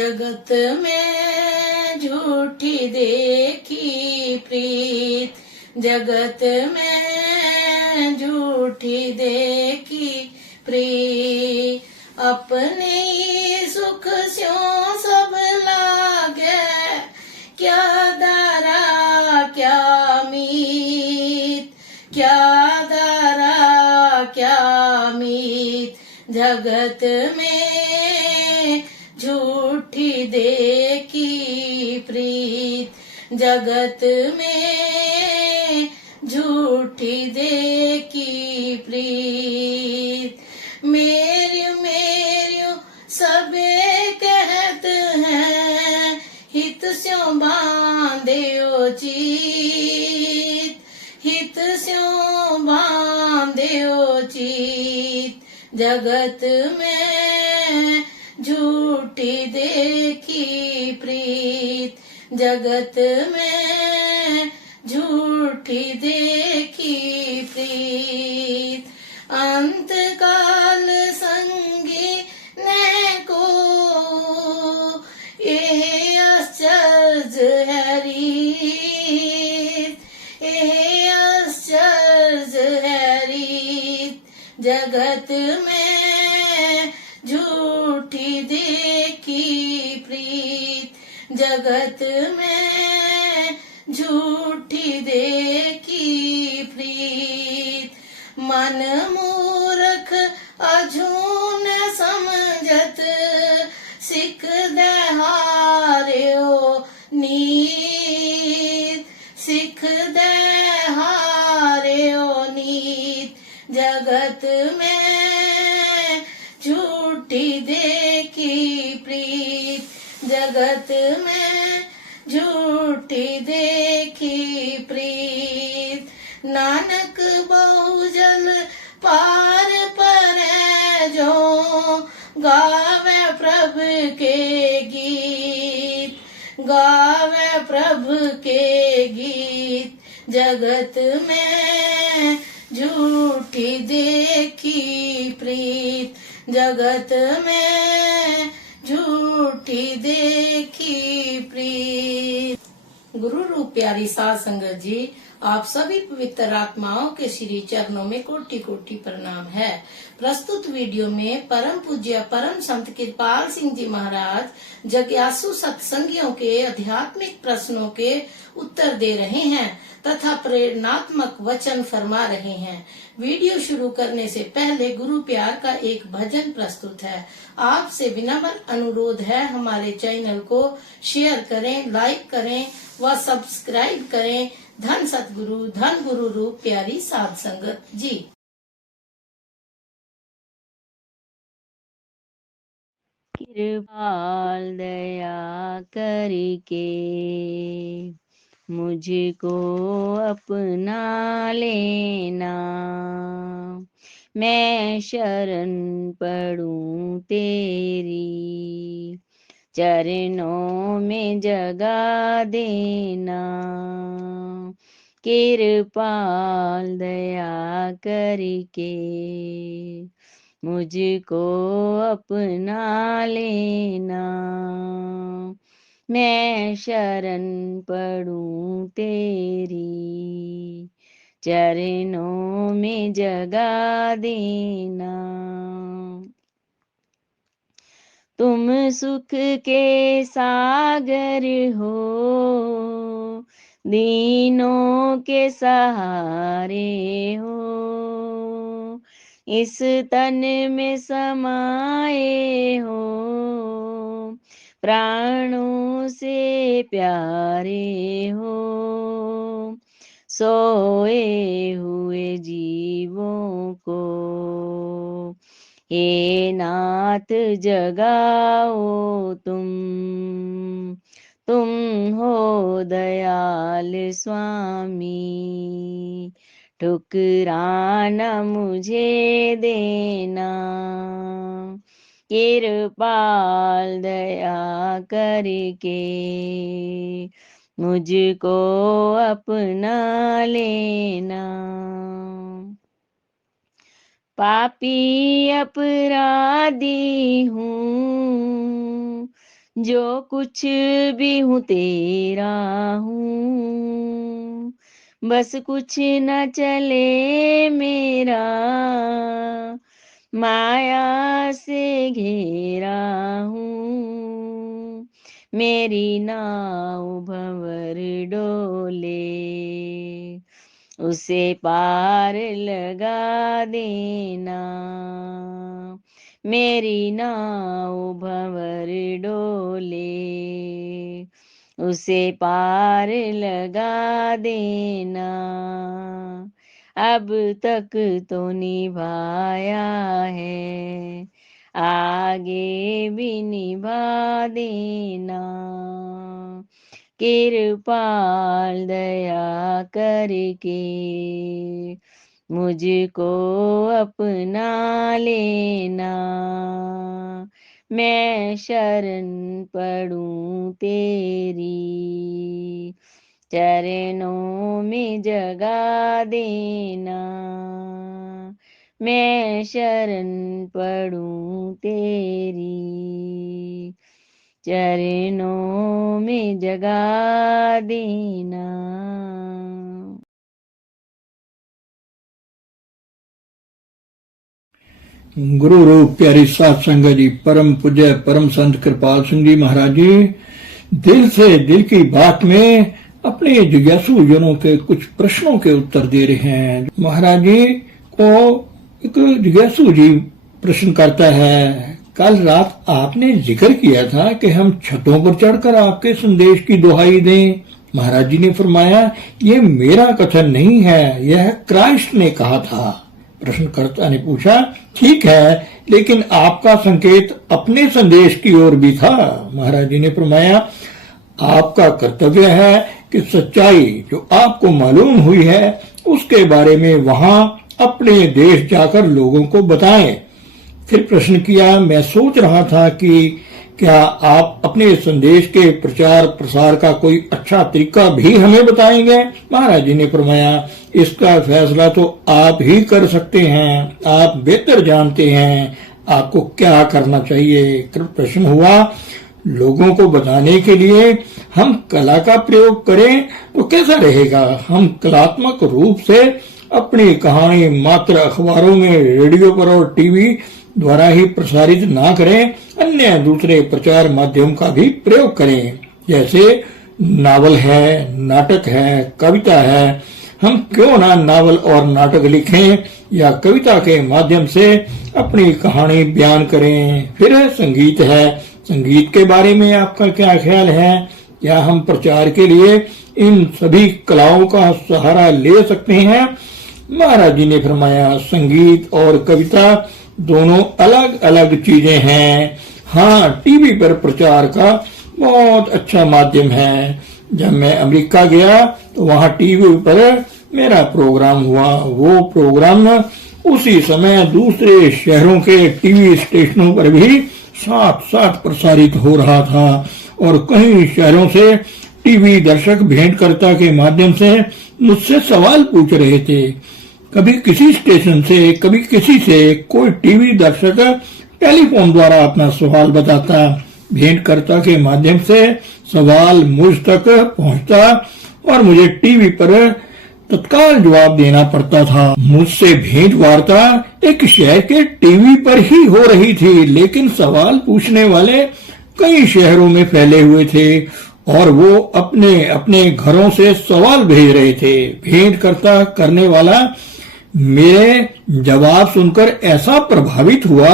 जगत में झूठी देखी प्रीत, जगत में झूठी देखी प्रीत। अपने ही सुख स्यों सब लागे, क्या दारा क्या मीत, क्या दारा क्या मीत। जगत में झूठी देखी प्रीत, जगत में झूठी देखी प्रीत। मेरियो मेरियो सबे कहत हैं, हित स्यों बांध्यो चीत, हित स्यों बांध्यो चीत। जगत में झूठी देखी प्रीत, जगत में झूठी देखी प्रीत। अंत काल संगी ने को ये आश्चर्य है रीत, ये आश्चर्य है रीत। जगत में झूठी देखी प्रीत, जगत में झूठी देखी प्रीत। मन मूर्ख अझून समझत, सिख दे हार्यो नीत, सिख दे हार्यो नीत। जगत में झूठी देखी प्रीत, जगत में झूठी देखी प्रीत। नानक बहुजल पार परै जो, गावे प्रभु के गीत, गावे प्रभु के गीत। जगत में झूठी देखी प्रीत, जगत में झूठी देखी प्रीत। गुरु रूप प्यारी साध संगत जी, आप सभी पवित्र आत्माओं के श्री चरणों में कोटि कोटि प्रणाम है। प्रस्तुत वीडियो में परम पूज्य परम संत कृपाल सिंह जी महाराज जिज्ञासु सत्संगियों के आध्यात्मिक प्रश्नों के उत्तर दे रहे हैं तथा प्रेरणात्मक वचन फरमा रहे हैं। वीडियो शुरू करने से पहले गुरु प्यार का एक भजन प्रस्तुत है। आपसे विनम्र अनुरोध है, हमारे चैनल को शेयर करें, लाइक करें व सब्सक्राइब करें। धन सतगुरु धन गुरु रूप प्यारी साध संगत जी। कृपाल दया करके मुझको अपना लेना, मैं शरण पड़ूं तेरी, चरणों में जगा देना। कृपाल दया करके मुझको अपना लेना, मैं शरण पड़ूं तेरी, चरणों में जगा देना। तुम सुख के सागर हो, दीनों के सहारे हो, इस तन में समाये हो, प्राणों से प्यारे हो। सोए हुए जीवों को हे नाथ जगाओ तुम हो दयाल स्वामी, ठुकराना मुझे देना। कृपाल दया करके मुझको अपना लेना। पापी अपराधी हूँ, जो कुछ भी हूँ तेरा हूँ, बस कुछ न चले मेरा, माया से घेरा हूँ, मेरी नाव भंवर डोले, उसे पार लगा देना, मेरी नाव भंवर डोले, उसे पार लगा देना, अब तक तो निभाया है, आगे भी निभा देना, कृपाल दया करके मुझको अपना लेना, मैं शरण पड़ूं तेरी, चरणों में जगा देना, मैं शरण पड़ूं तेरी, चरणों में जगा देना। गुरु रूप प्यारी सात संगत जी, परम पूज्य परम संत कृपाल सिंह जी महाराज जी दिल से दिल की बात में अपने जिज्ञासु जनों के कुछ प्रश्नों के उत्तर दे रहे हैं। महाराज जी को एक जिज्ञासु जी प्रश्न करता है, कल रात आपने जिक्र किया था कि हम छतों पर चढ़कर आपके संदेश की दुहाई दें। महाराज जी ने फरमाया, ये मेरा कथन नहीं है, यह क्राइस्ट ने कहा था। प्रश्नकर्ता ने पूछा, ठीक है, लेकिन आपका संकेत अपने संदेश की ओर भी था। महाराज जी ने फरमाया, आपका कर्तव्य है कि सच्चाई जो आपको मालूम हुई है उसके बारे में वहां अपने देश जाकर लोगों को बताएं। फिर प्रश्न किया, मैं सोच रहा था कि क्या आप अपने संदेश के प्रचार प्रसार का कोई अच्छा तरीका भी हमें बताएंगे। महाराज जी ने फरमाया, इसका फैसला तो आप ही कर सकते हैं, आप बेहतर जानते हैं आपको क्या करना चाहिए। प्रश्न हुआ, लोगों को बताने के लिए हम कला का प्रयोग करें तो कैसा रहेगा। हम कलात्मक रूप से अपनी कहानी मात्र अखबारों में, रेडियो पर और टीवी द्वारा ही प्रसारित ना करें, अन्य दूसरे प्रचार माध्यम का भी प्रयोग करें, जैसे नावल है, नाटक है, कविता है। हम क्यों ना नावल और नाटक लिखें या कविता के माध्यम से अपनी कहानी बयान करें। फिर संगीत है, संगीत के बारे में आपका क्या ख्याल है। क्या हम प्रचार के लिए इन सभी कलाओं का सहारा ले सकते हैं। महाराज जी ने फरमाया, संगीत और कविता दोनों अलग अलग चीजें हैं। हाँ, टीवी पर प्रचार का बहुत अच्छा माध्यम है। जब मैं अमेरिका गया तो वहाँ टीवी पर मेरा प्रोग्राम हुआ। वो प्रोग्राम उसी समय दूसरे शहरों के टीवी स्टेशनों पर भी साथ साथ प्रसारित हो रहा था और कई शहरों से टीवी दर्शक भेंटकर्ता के माध्यम से मुझसे सवाल पूछ रहे थे। कभी किसी स्टेशन से, कभी किसी से कोई टीवी दर्शक टेलीफोन द्वारा अपना सवाल बताता, भेंटकर्ता के माध्यम से सवाल मुझ तक पहुंचता और मुझे टीवी पर तत्काल जवाब देना पड़ता था। मुझसे भेंट वार्ता एक शहर के टीवी पर ही हो रही थी, लेकिन सवाल पूछने वाले कई शहरों में फैले हुए थे और वो अपने अपने घरों से सवाल भेज रहे थे। भेंटकर्ता करने वाला मेरे जवाब सुनकर ऐसा प्रभावित हुआ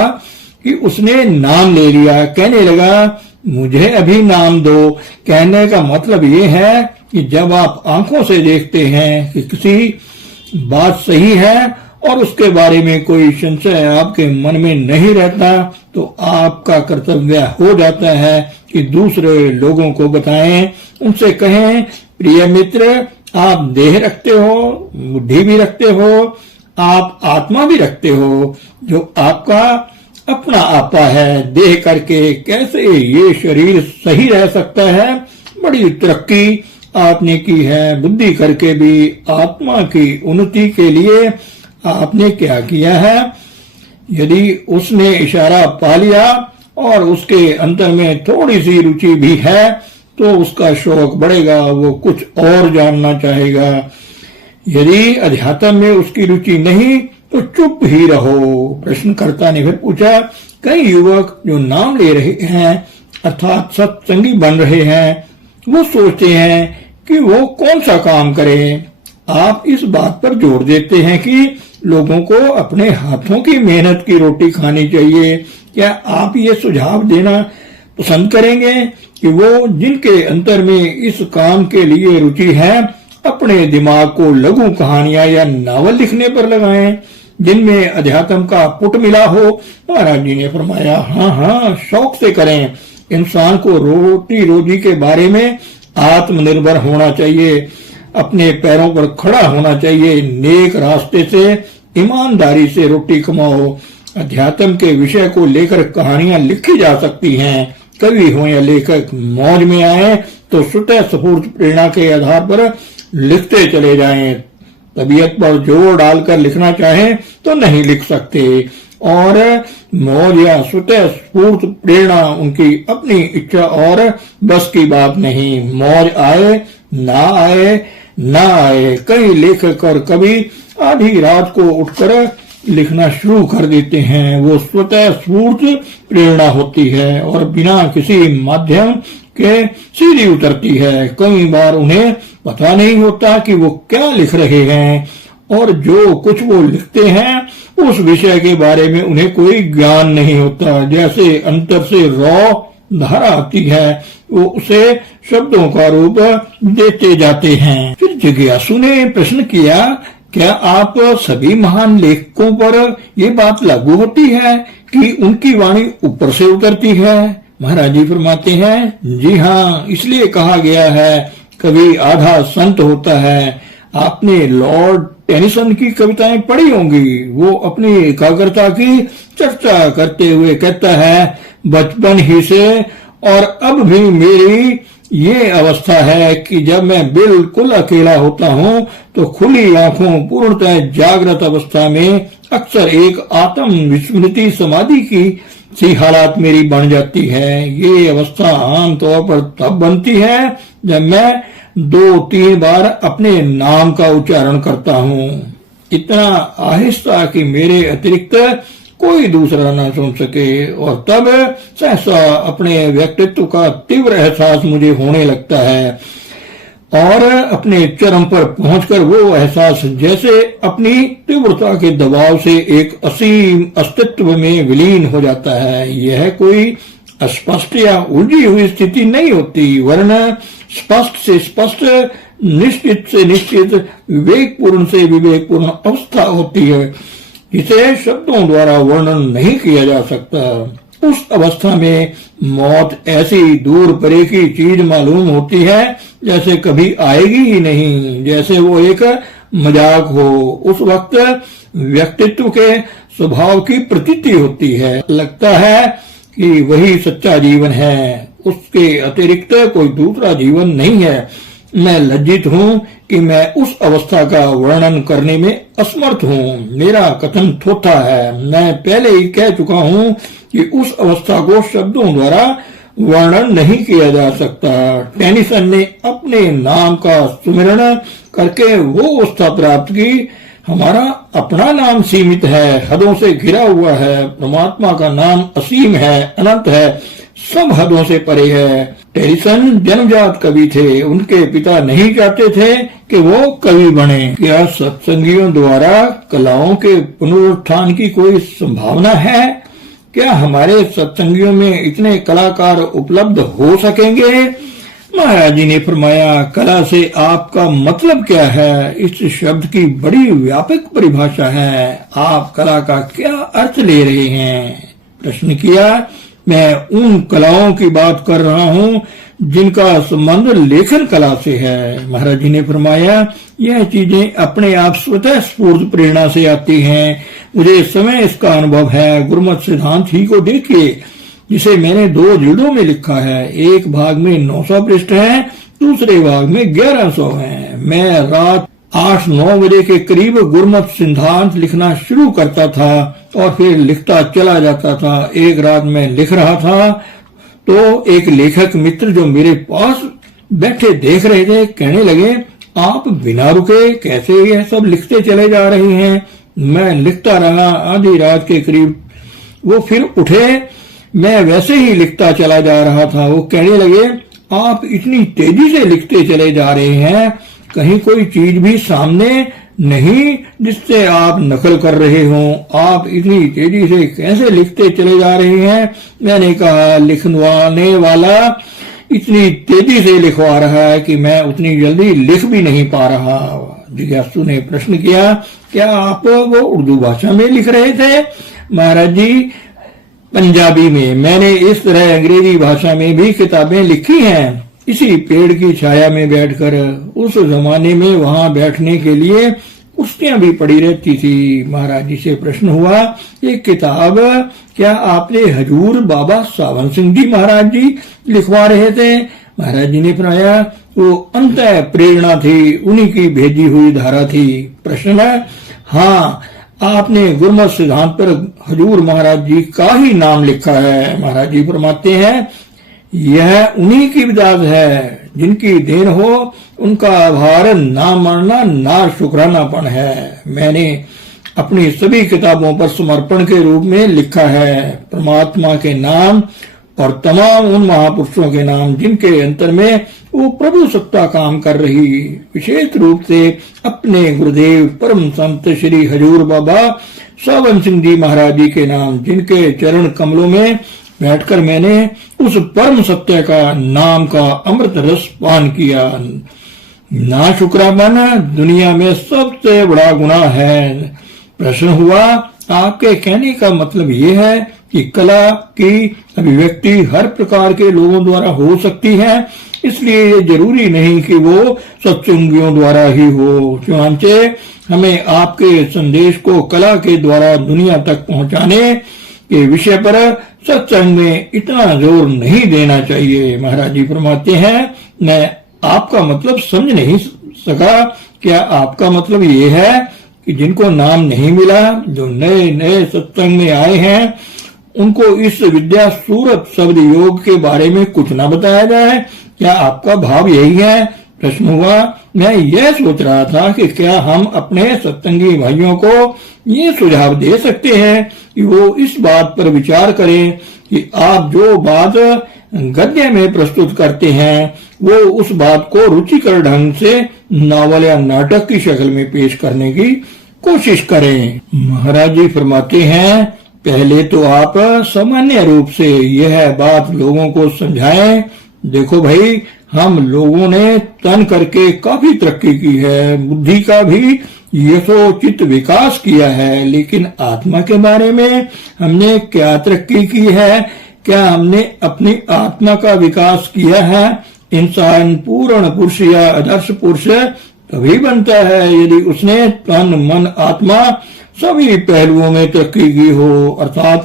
कि उसने नाम ले लिया। कहने लगा, मुझे अभी नाम दो। कहने का मतलब ये है कि जब आप आंखों से देखते हैं कि किसी बात सही है और उसके बारे में कोई संशय आपके मन में नहीं रहता, तो आपका कर्तव्य हो जाता है कि दूसरे लोगों को बताएं, उनसे कहें, प्रिय मित्र, आप देह रखते हो, बुद्धि भी रखते हो, आप आत्मा भी रखते हो, जो आपका अपना आपा है। देह करके कैसे ये शरीर सही रह सकता है। बड़ी तरक्की आपने की है। बुद्धि करके भी आत्मा की उन्नति के लिए आपने क्या किया है। यदि उसने इशारा पा लिया और उसके अंतर में थोड़ी सी रुचि भी है तो उसका शौक बढ़ेगा, वो कुछ और जानना चाहेगा। यदि अध्यात्म में उसकी रुचि नहीं तो चुप ही रहो। प्रश्नकर्ता ने फिर पूछा, कई युवक जो नाम ले रहे हैं अर्थात सत्संगी बन रहे हैं, वो सोचते हैं कि वो कौन सा काम करें। आप इस बात पर जोर देते हैं कि लोगों को अपने हाथों की मेहनत की रोटी खानी चाहिए। क्या आप ये सुझाव देना पसंद करेंगे कि वो जिनके अंतर में इस काम के लिए रुचि है अपने दिमाग को लघु कहानियां या नावल लिखने पर लगाएं जिनमें अध्यात्म का पुट मिला हो? महाराज जी ने फरमाया, हाँ, शौक से करें। इंसान को रोटी रोजी के बारे में आत्मनिर्भर होना चाहिए, अपने पैरों पर खड़ा होना चाहिए, नेक रास्ते से ईमानदारी से रोटी कमाओ। अध्यात्म के विषय को लेकर कहानियां लिखी जा सकती हैं। कवि हो या लेखक मौज में आए तो स्वतः स्फूर्त प्रेरणा के आधार पर लिखते चले जाएं। तबीयत पर जोर डालकर लिखना चाहें तो नहीं लिख सकते, और मौज या स्वतः स्फूर्त प्रेरणा उनकी अपनी इच्छा और बस की बात नहीं। मौज आए ना आए, कई लेखक और कवि आधी रात को उठकर लिखना शुरू कर देते हैं। वो स्वतः स्फूर्त प्रेरणा होती है और बिना किसी माध्यम के सीधी उतरती है। कई बार उन्हें पता नहीं होता कि वो क्या लिख रहे हैं, और जो कुछ वो लिखते हैं उस विषय के बारे में उन्हें कोई ज्ञान नहीं होता। जैसे अंतर से रॉ धारा आती है, वो उसे शब्दों का रूप देते जाते हैं। फिर जिज्ञासु ने प्रश्न किया, क्या आप सभी महान लेखकों पर ये बात लागू होती है कि उनकी वाणी ऊपर से उतरती है? महाराज जी फरमाते हैं, जी हाँ, इसलिए कहा गया है कभी आधा संत होता है। आपने लॉर्ड टेनिसन की कविताएं पढ़ी होंगी। वो अपनी एकाग्रता की चर्चा करते हुए कहता है, बचपन ही से और अब भी मेरी ये अवस्था है कि जब मैं बिल्कुल अकेला होता हूँ तो खुली आंखों पूर्णतः जागृत अवस्था में अक्सर एक आत्म विस्मृति समाधि की सी हालात मेरी बन जाती है। ये अवस्था आमतौर पर तब बनती है जब मैं 2-3 बार अपने नाम का उच्चारण करता हूँ, इतना आहिस्ता कि मेरे अतिरिक्त कोई दूसरा ना सुन सके, और तब सहसा अपने व्यक्तित्व का तीव्र एहसास मुझे होने लगता है, और अपने चरम पर पहुंचकर वो एहसास जैसे अपनी तीव्रता के दबाव से एक असीम अस्तित्व में विलीन हो जाता है। यह कोई अस्पष्ट या उलझी हुई स्थिति नहीं होती, वरना स्पष्ट से स्पष्ट, निश्चित से निश्चित, विवेकपूर्ण से विवेकपूर्ण अवस्था होती है जिसे शब्दों द्वारा वर्णन नहीं किया जा सकता। उस अवस्था में मौत ऐसी दूर परे की चीज मालूम होती है जैसे कभी आएगी ही नहीं, जैसे वो एक मजाक हो। उस वक्त व्यक्तित्व के स्वभाव की प्रतीति होती है, लगता है कि वही सच्चा जीवन है, उसके अतिरिक्त कोई दूसरा जीवन नहीं है। मैं लज्जित हूँ कि मैं उस अवस्था का वर्णन करने में असमर्थ हूँ। मेरा कथन थोथा है। मैं पहले ही कह चुका हूँ कि उस अवस्था को शब्दों द्वारा वर्णन नहीं किया जा सकता। टेनिसन ने अपने नाम का सुमिरन करके वो अवस्था प्राप्त की। हमारा अपना नाम सीमित है, हदों से घिरा हुआ है। परमात्मा का नाम असीम है, अनंत है, सब हदों से परे है। टेनिसन जन्मजात कवि थे, उनके पिता नहीं चाहते थे कि वो कवि बने। क्या सत्संगियों द्वारा कलाओं के पुनरुत्थान की कोई संभावना है? क्या हमारे सत्संगियों में इतने कलाकार उपलब्ध हो सकेंगे? महाराज जी ने फरमाया, कला से आपका मतलब क्या है? इस शब्द की बड़ी व्यापक परिभाषा है। आप कला का क्या अर्थ ले रहे हैं? प्रश्न किया। मैं उन कलाओं की बात कर रहा हूँ जिनका संबंध लेखन कला से है। महाराज जी ने फरमाया, यह चीजें अपने आप स्वतः स्फूर्त प्रेरणा से आती हैं। मुझे इस समय इसका अनुभव है। गुरुमत सिद्धांत ही को देखिए, जिसे मैंने 2 जिल्दों में लिखा है। एक भाग में 900 पृष्ठ हैं, दूसरे भाग में 1100 हैं। मैं रात 8-9 बजे के करीब गुरुमत सिद्धांत लिखना शुरू करता था और फिर लिखता चला जाता था। एक रात मैं लिख रहा था तो एक लेखक मित्र जो मेरे पास बैठे देख रहे थे कहने लगे, आप बिना रुके कैसे यह सब लिखते चले जा रहे हैं। मैं लिखता रहा, आधी रात के करीब वो फिर उठे। मैं वैसे ही लिखता चला जा रहा था। वो कहने लगे, आप इतनी तेजी से लिखते चले जा रहे हैं, कहीं कोई चीज भी सामने नहीं जिससे आप नकल कर रहे हो। आप इतनी तेजी से कैसे लिखते चले जा रहे हैं। मैंने कहा, लिखवाने वाला इतनी तेजी से लिखवा रहा है कि मैं उतनी जल्दी लिख भी नहीं पा रहा। जिज्ञासु ने प्रश्न किया, क्या आप वो उर्दू भाषा में लिख रहे थे। महाराज जी, पंजाबी में। मैंने इस तरह अंग्रेजी भाषा में भी किताबें लिखी हैं, इसी पेड़ की छाया में बैठकर। उस जमाने में वहां बैठने के लिए कुर्सियां भी पड़ी रहती थी। महाराज जी से प्रश्न हुआ, ये किताब क्या आपने हजूर बाबा सावन सिंह जी महाराज जी लिखवा रहे थे। महाराज जी ने फरमाया, वो अंतः प्रेरणा थी, उन्हीं की भेजी हुई धारा थी। प्रश्न है, हाँ, आपने गुरमत सिद्धांत पर हजूर महाराज जी का ही नाम लिखा है। महाराज जी फरमाते हैं, यह उन्हीं की बिदात है, जिनकी देन हो उनका आभार ना मानना ना शुक्रानापन है। मैंने अपनी सभी किताबों पर समर्पण के रूप में लिखा है परमात्मा के नाम और तमाम उन महापुरुषों के नाम जिनके अंतर में वो प्रभु सत्ता काम कर रही। विशेष रूप से अपने गुरुदेव परम संत श्री हजूर बाबा सावन सिंह जी महाराज जी के नाम, जिनके चरण कमलों में बैठकर मैंने उस परम सत्य का नाम का अमृत रस पान किया। ना शुक्रापन दुनिया में सबसे बड़ा गुनाह है। प्रश्न हुआ, आपके कहने का मतलब ये है कि कला की अभिव्यक्ति हर प्रकार के लोगों द्वारा हो सकती है, इसलिए ये जरूरी नहीं कि वो सत्संगियों द्वारा ही हो। चुनांचे हमें आपके संदेश को कला के द्वारा दुनिया तक पहुंचाने के विषय पर सत्संग में इतना जोर नहीं देना चाहिए। महाराज जी फरमाते हैं, मैं आपका मतलब समझ नहीं सका। क्या आपका मतलब ये है कि जिनको नाम नहीं मिला, जो नए नए सत्संग में आए हैं, उनको इस विद्या सूरत शब्द योग के बारे में कुछ ना बताया जाए? क्या आपका भाव यही है? प्रश्न हुआ, मैं यह सोच रहा था कि क्या हम अपने सत्संगी भाइयों को ये सुझाव दे सकते हैं कि वो इस बात पर विचार करें कि आप जो बात गद्य में प्रस्तुत करते हैं वो उस बात को रुचिकर ढंग से नावल या नाटक की शक्ल में पेश करने की कोशिश करें। महाराज जी फरमाते हैं, पहले तो आप सामान्य रूप से यह बात लोगों को समझाएं। देखो भाई, हम लोगों ने तन करके काफी तरक्की की है, बुद्धि का भी यथोचित विकास किया है, लेकिन आत्मा के बारे में हमने क्या तरक्की की है? क्या हमने अपनी आत्मा का विकास किया है? इंसान पूर्ण पुरुष या आदर्श पुरुष तभी बनता है यदि उसने तन मन आत्मा सभी पहलुओं में तरक्की की हो, अर्थात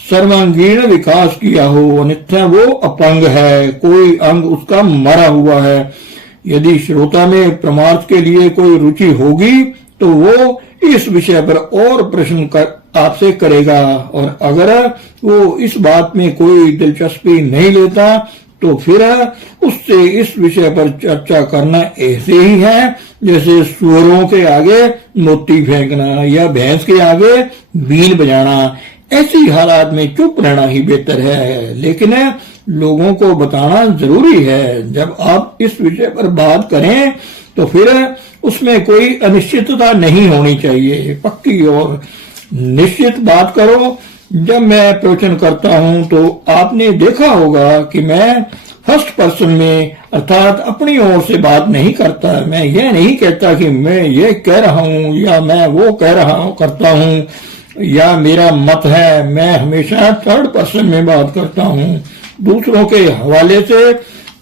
सर्वांगीण विकास किया हो। अन्यथा वो अपंग है, कोई अंग उसका मरा हुआ है। यदि श्रोता में परमार्थ के लिए कोई रुचि होगी तो वो इस विषय पर और प्रश्न आपसे करेगा, और अगर वो इस बात में कोई दिलचस्पी नहीं लेता तो फिर उससे इस विषय पर चर्चा करना ऐसे ही है जैसे सुअरों के आगे मोती फेंकना या भैंस के आगे बीन बजाना। ऐसी हालात में चुप रहना ही बेहतर है, लेकिन लोगों को बताना जरूरी है। जब आप इस विषय पर बात करें तो फिर उसमें कोई अनिश्चितता नहीं होनी चाहिए, पक्की और निश्चित बात करो। जब मैं प्रवचन करता हूं तो आपने देखा होगा कि मैं फर्स्ट पर्सन में अर्थात अपनी ओर से बात नहीं करता। मैं यह नहीं कहता कि मैं ये कह रहा हूं या मैं वो कह रहा हूं करता हूं या मेरा मत है। मैं हमेशा थर्ड पर्सन में बात करता हूं, दूसरों के हवाले से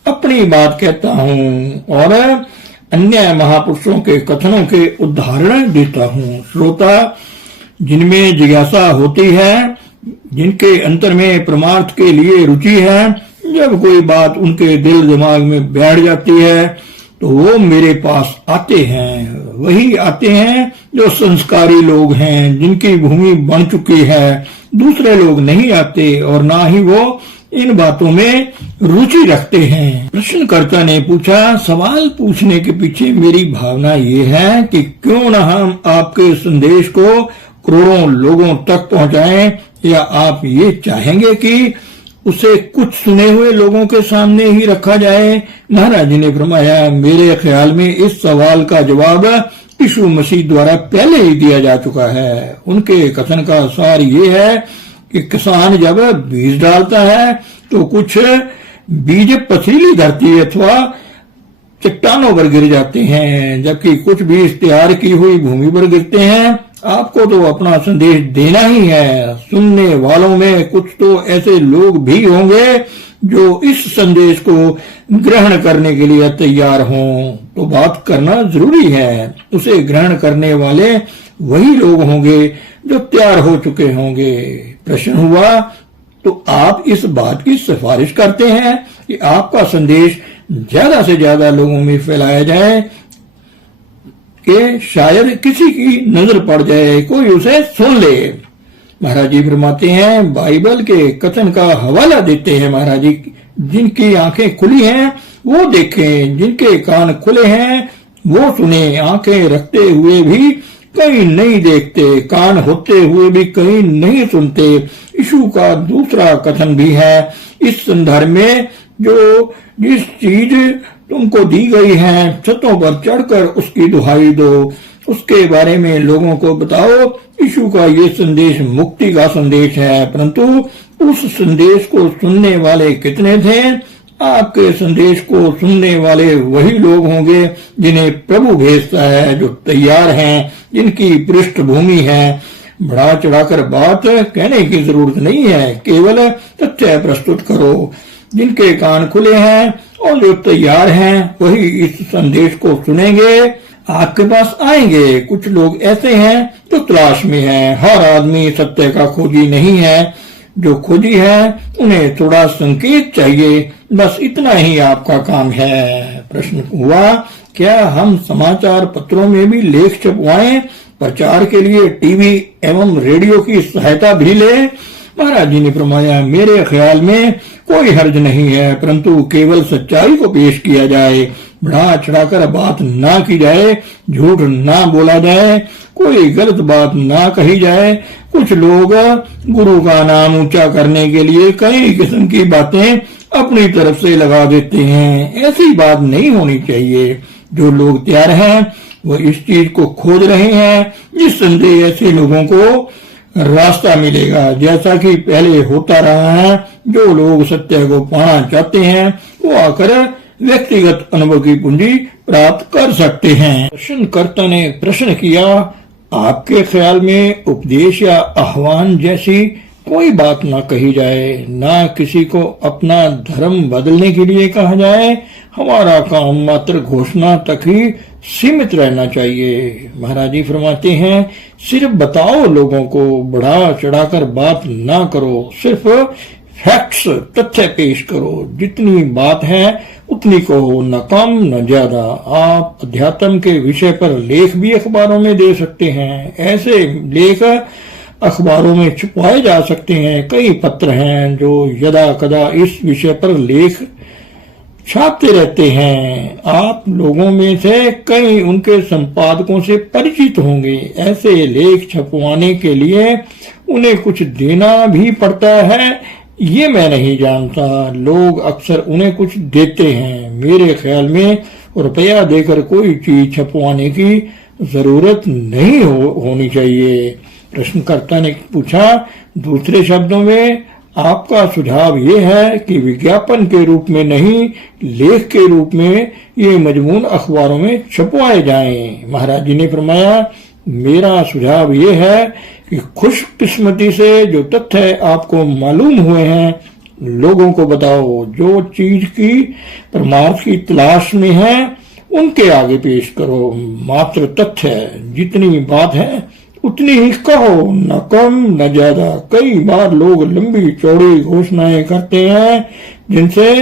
अपनी बात कहता हूं और अन्य महापुरुषों के कथनों के उदाहरण देता हूं। श्रोता जिनमें जिज्ञासा होती है, जिनके अंतर में परमार्थ के लिए रुचि है, जब कोई बात उनके दिल दिमाग में बैठ जाती है तो वो मेरे पास आते हैं। वही आते हैं जो संस्कारी लोग हैं, जिनकी भूमि बन चुकी है। दूसरे लोग नहीं आते और ना ही वो इन बातों में रुचि रखते हैं। प्रश्नकर्ता ने पूछा, सवाल पूछने के पीछे मेरी भावना ये है कि क्यों न हम आपके संदेश को करोड़ों लोगों तक पहुंचाएं, या आप ये चाहेंगे कि उसे कुछ सुने हुए लोगों के सामने ही रखा जाए? महाराज जी ने फरमाया, मेरे ख्याल में इस सवाल का जवाब यीशु मसीह द्वारा पहले ही दिया जा चुका है। उनके कथन का सार ये है कि किसान जब बीज डालता है तो कुछ बीज पथरीली धरती अथवा चट्टानों पर गिर जाते हैं, जबकि कुछ बीज तैयार की हुई भूमि पर गिरते हैं। आपको तो अपना संदेश देना ही है। सुनने वालों में कुछ तो ऐसे लोग भी होंगे जो इस संदेश को ग्रहण करने के लिए तैयार हों, तो बात करना जरूरी है। उसे ग्रहण करने वाले वही लोग होंगे जो तैयार हो चुके होंगे। प्रश्न हुआ, तो आप इस बात की सिफारिश करते हैं कि आपका संदेश ज्यादा से ज्यादा लोगों में फैलाया जाए कि शायद किसी की नजर पड़ जाए, कोई उसे सुन ले। महाराज जी फरमाते हैं, बाइबल के कथन का हवाला देते हैं महाराज जी, जिनकी आंखें खुली हैं वो देखें, जिनके कान खुले हैं वो सुने। आंखें रखते हुए भी कहीं नहीं देखते, कान होते हुए भी कहीं नहीं सुनते। यीशु का दूसरा कथन भी है इस संदर्भ में, जो जिस चीज तुमको दी गई है छतों पर चढ़कर उसकी दुहाई दो, उसके बारे में लोगों को बताओ। यीशु का ये संदेश मुक्ति का संदेश है, परंतु उस संदेश को सुनने वाले कितने थे? आपके संदेश को सुनने वाले वही लोग होंगे जिन्हें प्रभु भेजता है, जो तैयार हैं, जिनकी पृष्ठभूमि है। बढ़ा चढ़ाकर बात कहने की जरूरत नहीं है, केवल तथ्य प्रस्तुत करो। जिनके कान खुले हैं और जो तैयार हैं वही इस संदेश को सुनेंगे, आपके पास आएंगे। कुछ लोग ऐसे हैं जो तलाश में हैं। हर आदमी सत्य का खोजी नहीं है। जो खोजी है उन्हें थोड़ा संकेत चाहिए, बस इतना ही आपका काम है। प्रश्न हुआ, क्या हम समाचार पत्रों में भी लेख छपवाएं? प्रचार के लिए टीवी एवं रेडियो की सहायता भी लें? महाराज जी ने फरमाया, मेरे ख्याल में कोई हर्ज नहीं है, परंतु केवल सच्चाई को पेश किया जाए। बढ़ा चढ़ाकर बात ना की जाए, झूठ ना बोला जाए, कोई गलत बात ना कही जाए। कुछ लोग गुरु का नाम ऊंचा करने के लिए कई किस्म की बातें अपनी तरफ से लगा देते हैं। ऐसी बात नहीं होनी चाहिए। जो लोग तैयार हैं वो इस चीज को खोज रहे हैं, निस्संदेह ऐसे लोगों को रास्ता मिलेगा, जैसा कि पहले होता रहा है। जो लोग सत्य को पाना चाहते हैं वो आकर व्यक्तिगत अनुभव की पूंजी प्राप्त कर सकते हैं। प्रश्नकर्ता ने प्रश्न किया, आपके ख्याल में उपदेश या आह्वान जैसी कोई बात ना कही जाए, ना किसी को अपना धर्म बदलने के लिए कहा जाए। हमारा काम मात्र घोषणा तक ही सीमित रहना चाहिए। महाराज जी फरमाते हैं, सिर्फ बताओ लोगों को, बढ़ा चढ़ाकर बात ना करो, सिर्फ फैक्ट्स, तथ्य पेश करो। जितनी बात है उतनी कहो, न कम न ज्यादा। आप अध्यात्म के विषय पर लेख भी अखबारों में दे सकते हैं। ऐसे लेख अखबारों में छुपाए जा सकते हैं। कई पत्र हैं जो यदा कदा इस विषय पर लेख छापते रहते हैं। आप लोगों में से कई उनके संपादकों से परिचित होंगे। ऐसे लेख छपवाने के लिए उन्हें कुछ देना भी पड़ता है, ये मैं नहीं जानता। लोग अक्सर उन्हें कुछ देते हैं। मेरे ख्याल में रुपया देकर कोई चीज छपवाने की जरूरत नहीं होनी चाहिए। प्रश्नकर्ता ने पूछा, दूसरे शब्दों में आपका सुझाव ये है कि विज्ञापन के रूप में नहीं, लेख के रूप में ये मजमून अखबारों में छपवाए जाएं। महाराज जी ने फरमाया, मेरा सुझाव ये है कि खुशकिस्मती से जो तथ्य आपको मालूम हुए हैं लोगों को बताओ। जो चीज की परमार्थ की तलाश में है उनके आगे पेश करो। मात्र तथ्य, जितनी बात है उतनी ही कहो, न कम न ज्यादा। कई बार लोग लंबी चौड़ी घोषणाएं करते हैं जिनसे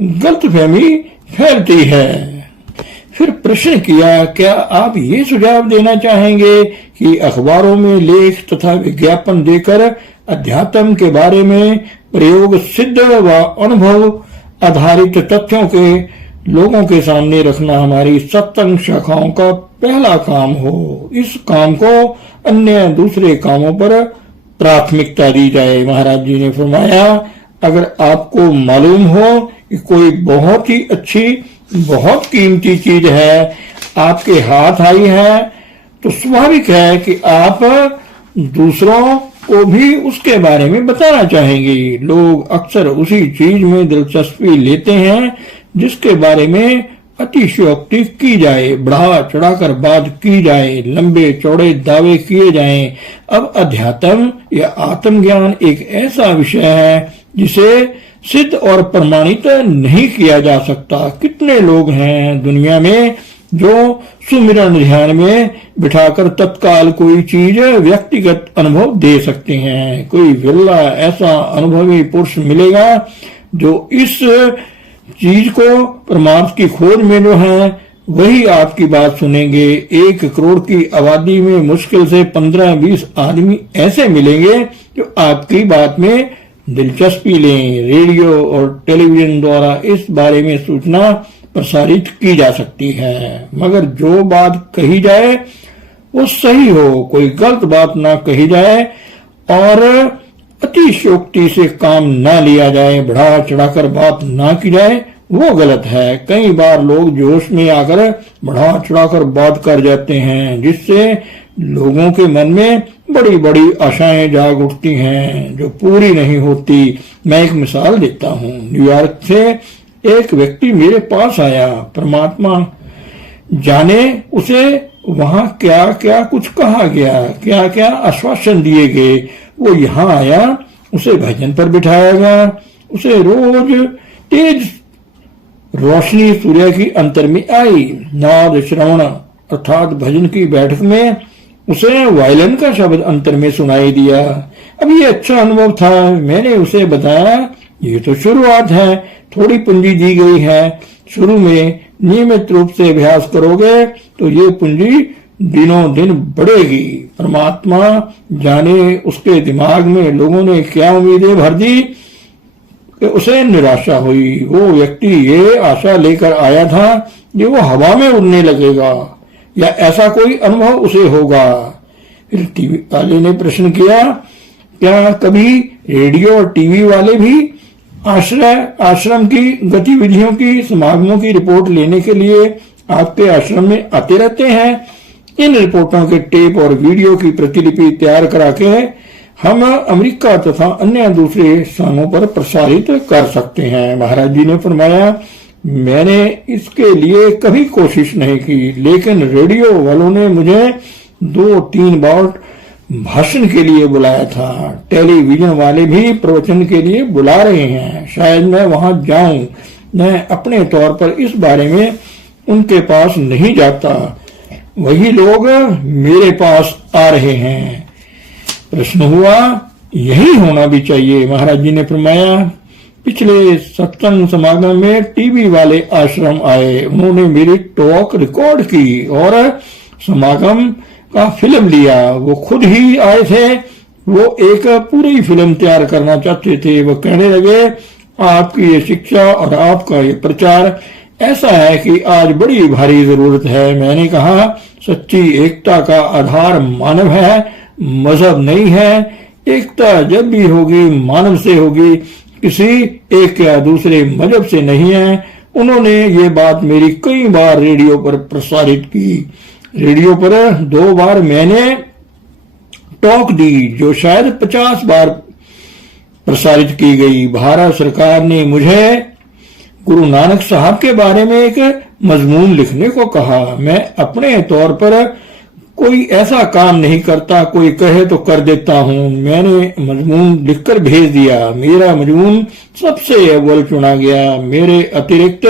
गलतफहमी फैलती है। फिर प्रश्न किया, क्या आप ये सुझाव देना चाहेंगे कि अखबारों में लेख तथा विज्ञापन देकर अध्यात्म के बारे में प्रयोग सिद्ध व अनुभव आधारित तथ्यों के लोगों के सामने रखना हमारी सत्संग शाखाओं का पहला काम हो? इस काम को अन्य दूसरे कामों पर प्राथमिकता दी जाए। महाराज जी ने फरमाया, अगर आपको मालूम हो कि कोई बहुत ही अच्छी, बहुत कीमती चीज है आपके हाथ आई है, तो स्वाभाविक है कि आप दूसरों को भी उसके बारे में बताना चाहेंगे। लोग अक्सर उसी चीज में दिलचस्पी लेते हैं जिसके बारे में अतिशयोक्ति की जाए, बढ़ा चढ़ाकर बात की जाए, लंबे चौड़े दावे किए जाएं। अब अध्यात्म या आत्मज्ञान एक ऐसा विषय है जिसे सिद्ध और प्रमाणित नहीं किया जा सकता। कितने लोग हैं दुनिया में जो सुमिरन ध्यान में बिठाकर तत्काल कोई चीज व्यक्तिगत अनुभव दे सकते हैं। कोई विरला ऐसा अनुभवी पुरुष मिलेगा जो इस चीज को परमार्थ की खोज में जो है वही आपकी बात सुनेंगे। 1 करोड़ की आबादी में मुश्किल से 15-20 आदमी ऐसे मिलेंगे जो आपकी बात में दिलचस्पी लें। रेडियो और टेलीविजन द्वारा इस बारे में सूचना प्रसारित की जा सकती है, मगर जो बात कही जाए वो सही हो, कोई गलत बात ना कही जाए और अतिशयोक्ति से काम ना लिया जाए, बढ़ा चढ़ाकर बात ना की जाए, वो गलत है। कई बार लोग जोश में आकर बढ़ा चढ़ाकर बात कर जाते हैं जिससे लोगों के मन में बड़ी बड़ी आशाएं जाग उठती हैं जो पूरी नहीं होती। मैं एक मिसाल देता हूँ। न्यूयॉर्क से एक व्यक्ति मेरे पास आया। परमात्मा जाने उसे वहां क्या क्या कुछ कहा गया, क्या क्या आश्वासन दिए गए। वो यहाँ आया, उसे भजन पर बिठाया गया, उसे रोज तेज रोशनी सूर्य की अंतर में आई। नाद श्रवण अर्थात भजन की बैठक में उसे वायलिन का शब्द अंतर में सुनाई दिया। अब ये अच्छा अनुभव था। मैंने उसे बताया, ये तो शुरुआत है, थोड़ी पूंजी दी गई है। शुरू में नियमित रूप से अभ्यास करोगे तो ये पूंजी दिनों दिन बढ़ेगी। परमात्मा जाने उसके दिमाग में लोगों ने क्या उम्मीदें भर दी कि उसे निराशा हुई। वो व्यक्ति ये आशा लेकर आया था कि वो हवा में उड़ने लगेगा या ऐसा कोई अनुभव उसे होगा। फिर टीवी वाले ने प्रश्न किया, क्या कभी रेडियो और टीवी वाले भी आश्रम की गतिविधियों की, समागमों की रिपोर्ट लेने के लिए आपके आश्रम में आते रहते हैं? इन रिपोर्टों के टेप और वीडियो की प्रतिलिपि तैयार करा के हम अमेरिका तथा अन्य दूसरे स्थानों पर प्रसारित कर सकते हैं। महाराज जी ने फरमाया, मैंने इसके लिए कभी कोशिश नहीं की, लेकिन रेडियो वालों ने मुझे 2-3 बार भाषण के लिए बुलाया था। टेलीविजन वाले भी प्रवचन के लिए बुला रहे हैं। शायद मैं वहां जाऊं। मैं अपने तौर पर इस बारे में उनके पास नहीं जाता, वही लोग मेरे पास आ रहे हैं। प्रश्न हुआ, यही होना भी चाहिए। महाराज जी ने फरमाया, पिछले सत्संग समागम में टीवी वाले आश्रम आए। उन्होंने मेरी टॉक रिकॉर्ड की और समागम का फिल्म लिया। वो खुद ही आए थे। वो एक पूरी फिल्म तैयार करना चाहते थे। वो कहने लगे, आपकी ये शिक्षा और आपका ये प्रचार ऐसा है कि आज बड़ी भारी जरूरत है। मैंने कहा, सच्ची एकता का आधार मानव है, मजहब नहीं है। एकता जब भी होगी मानव से होगी, किसी एक या दूसरे मजहब से नहीं है। उन्होंने ये बात मेरी कई बार रेडियो पर प्रसारित की। रेडियो पर 2 बार मैंने टॉक दी जो शायद 50 बार प्रसारित की गई। भारत सरकार ने मुझे गुरु नानक साहब के बारे में एक मजमून लिखने को कहा। मैं अपने तौर पर कोई ऐसा काम नहीं करता, कोई कहे तो कर देता हूँ। मैंने मजमून लिखकर भेज दिया। मेरा मजमून सबसे अव्वल चुना गया। मेरे अतिरिक्त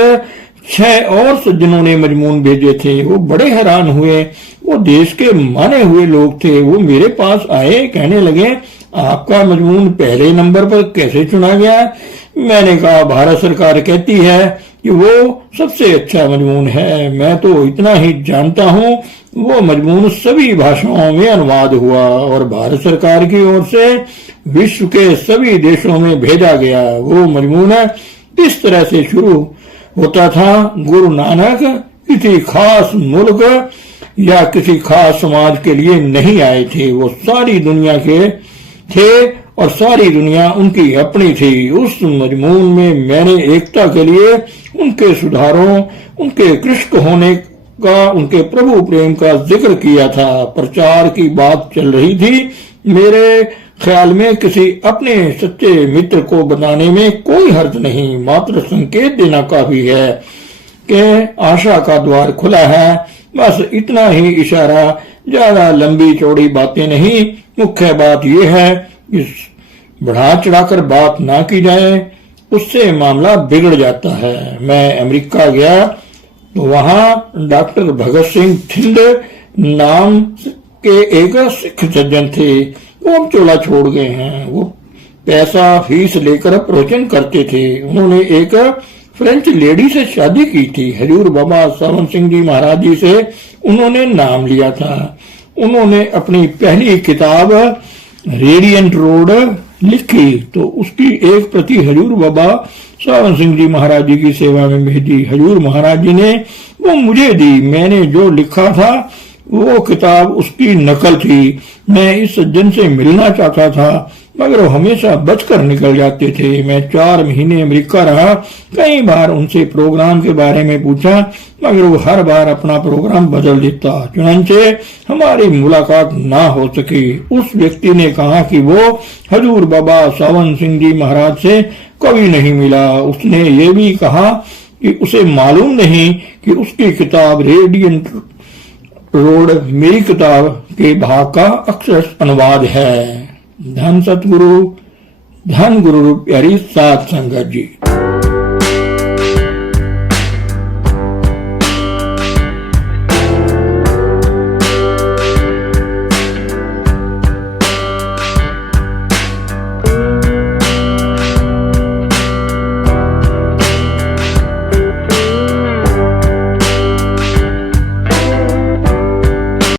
6 और सज्जनों ने मजमून भेजे थे। वो बड़े हैरान हुए। वो देश के माने हुए लोग थे। वो मेरे पास आए, कहने लगे, आपका मजमून पहले नंबर पर कैसे चुना गया? मैंने कहा, भारत सरकार कहती है कि वो सबसे अच्छा मजमून है। मैं तो इतना ही जानता हूँ, वो मजमून सभी भाषाओं में अनुवाद हुआ और भारत सरकार की ओर से विश्व के सभी देशों में भेजा गया। वो मजमून इस तरह से शुरू होता था, गुरु नानक किसी खास मुल्क या किसी खास समाज के लिए नहीं आए थे, वो सारी दुनिया के थे और सारी दुनिया उनकी अपनी थी। उस मजमून में मैंने एकता के लिए, उनके सुधारों, उनके कृष्ण होने का, उनके प्रभु प्रेम का जिक्र किया था। प्रचार की बात चल रही थी। मेरे ख्याल में किसी अपने सच्चे मित्र को बताने में कोई हर्ज नहीं, मात्र संकेत देना काफी है कि आशा का द्वार खुला है। बस इतना ही इशारा, ज्यादा लंबी चौड़ी बातें नहीं। मुख्य बात यह है कि बढ़ा चढ़ाकर बात ना की जाए, उससे मामला बिगड़ जाता है। मैं अमेरिका गया तो वहां डॉक्टर भगत सिंह थिंद नाम के एक सिख सज्जन थे। वो अब चोला छोड़ गए हैं। वो पैसा फीस लेकर प्रवचन करते थे। उन्होंने एक फ्रेंच लेडी से शादी की थी। हजूर बाबा सावन सिंह जी महाराज जी से उन्होंने नाम लिया था। उन्होंने अपनी पहली किताब रेडियंट रोड लिखी तो उसकी एक प्रति हजूर बाबा सावन सिंह जी महाराज जी की सेवा में भेजी। हजूर महाराज जी ने वो मुझे दी। मैंने जो लिखा था वो किताब उसकी नकल थी। मैं इस सज्जन से मिलना चाहता था मगर वो हमेशा बचकर निकल जाते थे। मैं 4 महीने अमेरिका रहा। कई बार उनसे प्रोग्राम के बारे में पूछा मगर वो हर बार अपना प्रोग्राम बदल देता। चुनांचे हमारी मुलाकात ना हो सकी। उस व्यक्ति ने कहा कि वो हजूर बाबा सावन सिंह जी महाराज से कभी नहीं मिला। उसने ये भी कहा कि उसे मालूम नहीं कि उसकी किताब रेडियंट रोड मेरी किताब के भाग का अक्षर अनुवाद है। धन सतगुरु, धन गुरु प्यारी साध संगत जी।